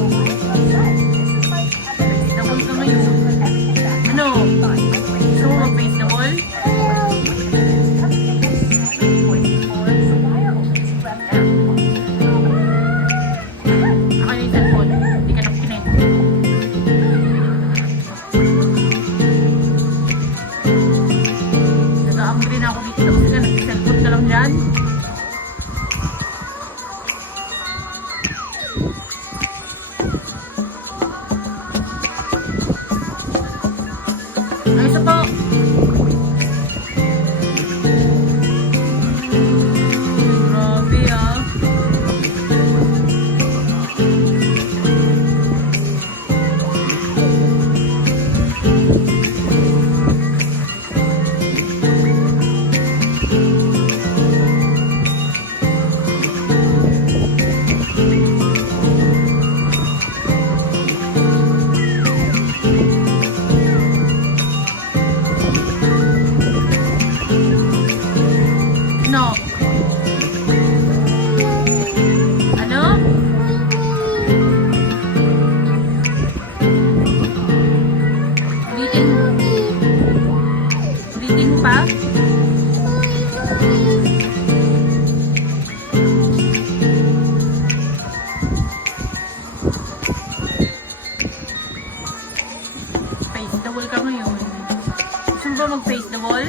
Double ka ngayon. Ano? Gusto mo mag-face double? Ako yung cellphone. Hindi ka nakikinig. Nag-aangry na ako dito. Kasi ka nag-cellphone ka lang dyan. Ay, isa pa. Grabe ah. No. Ano? Ulitin. Ulitin mo pa? Face the wall ka ngayon. Gusto mo ba mag-face the wall?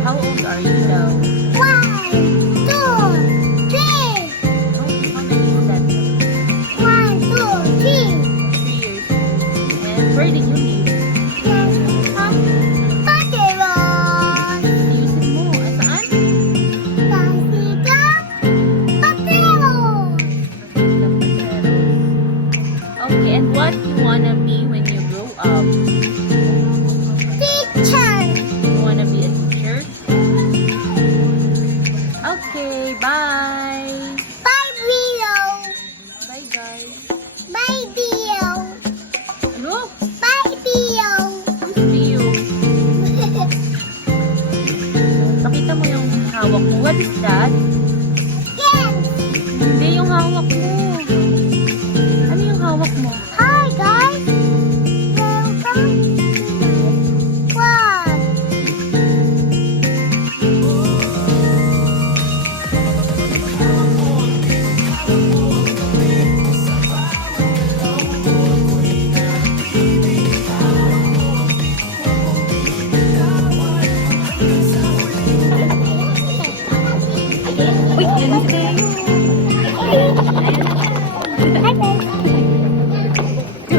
How old are you now? 1, 2, 3. How many is that? 1, 2, 3. 3 years old. And where did you live? Pokemon. Ayusin mo. Saan? Pasita. Pokemon. Okay, and what you wanna be when you grow up? Teacher. You wanna be a teacher? Okay, bye! Bye, Rio. Bye guys! Bye, Rio. Ano? Bye, Rio. See you! Pakita mo yung hawak mo. What is that? Yes. Hindi yung hawak mo. Ano yung hawak mo? Hi, guys. Welcome to my vlog. Uy, linis kayo! Hi, guys. 2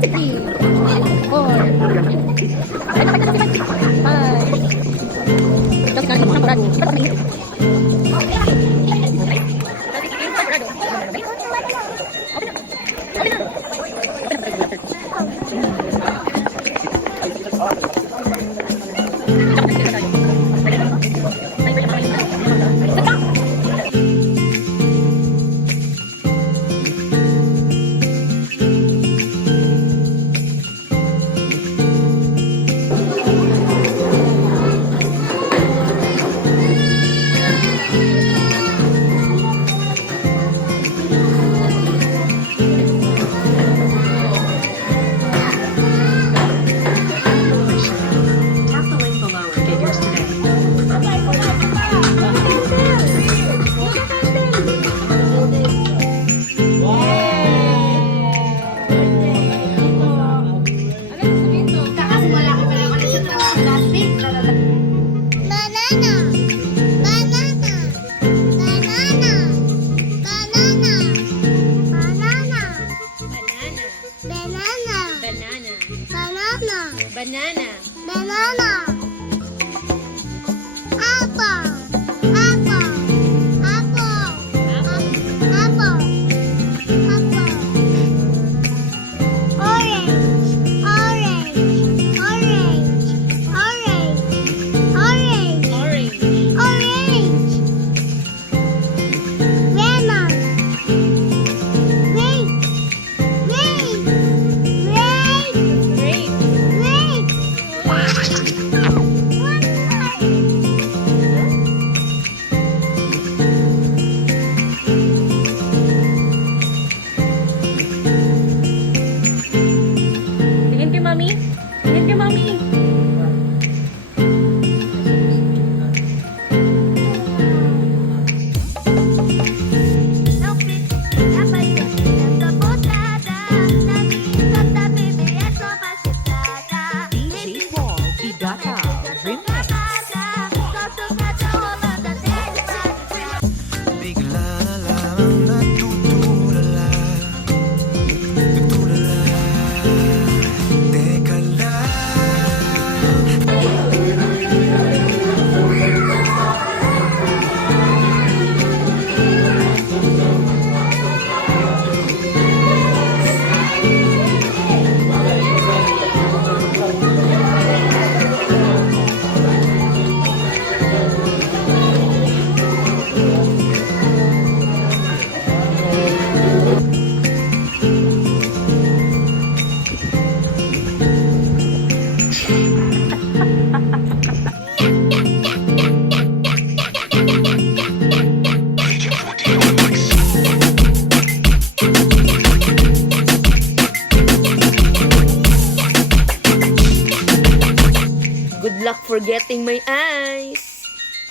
3 4 5 Tapos natin mga parado.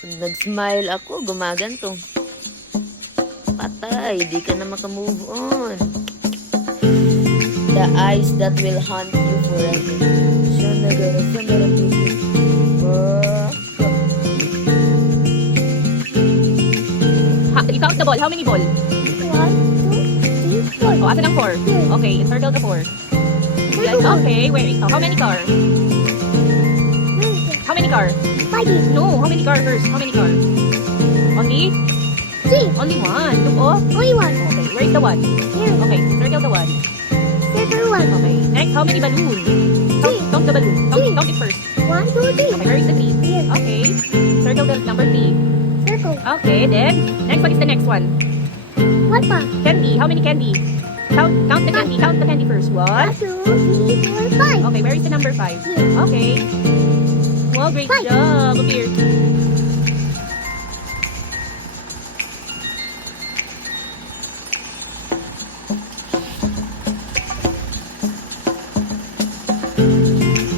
Pag nag-smile ako, gumaganto. Patay, di ka na makamove on. The eyes that will haunt you forever. Sandara, sandara, pusi. You count the ball. How many ball? 1, 2, 3, 4. Oh, asan ang 4? Okay, circle the 4. Yes, okay, where is... Oh, how many car? How many car? 5, No, how many car first? How many car? Only? 3, Only one. Look, oh. only 1. Okay, where is the 1? Here, Okay, circle the 1. circle 1. Okay, next, how many balloon? Count the balloon. Count it first. 1, 2, 3. Okay, where is the 3? Here, Okay, circle the number 3. circle. Okay, then, next one is the next one. What pa? Candy, how many candy? Count the candy. Count the candy first. 1. 1, 2, 3, 4, 5. Okay, where is the number 5? Here. Okay. Well, great 5. job, up here.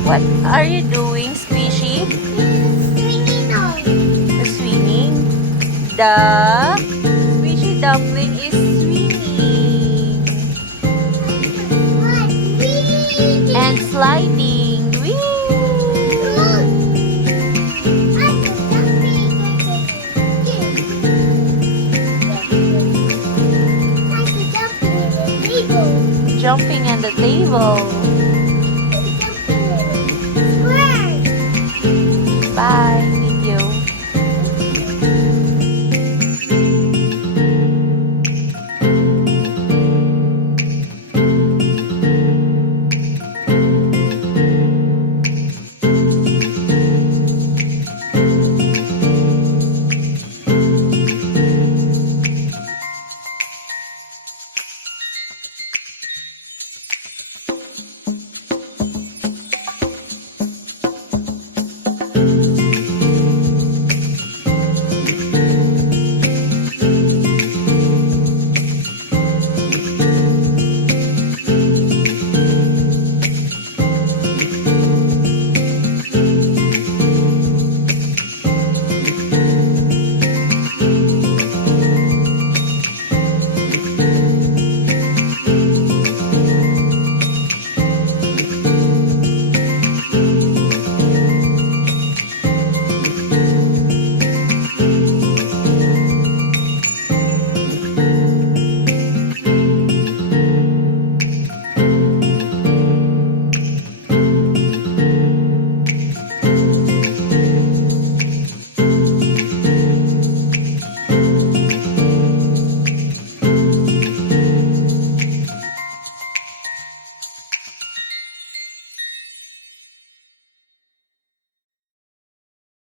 What are you doing, Squishy? Swinging on. Swinging? The Squishy dumpling is swinging and sliding. Whee! Jumping on the table.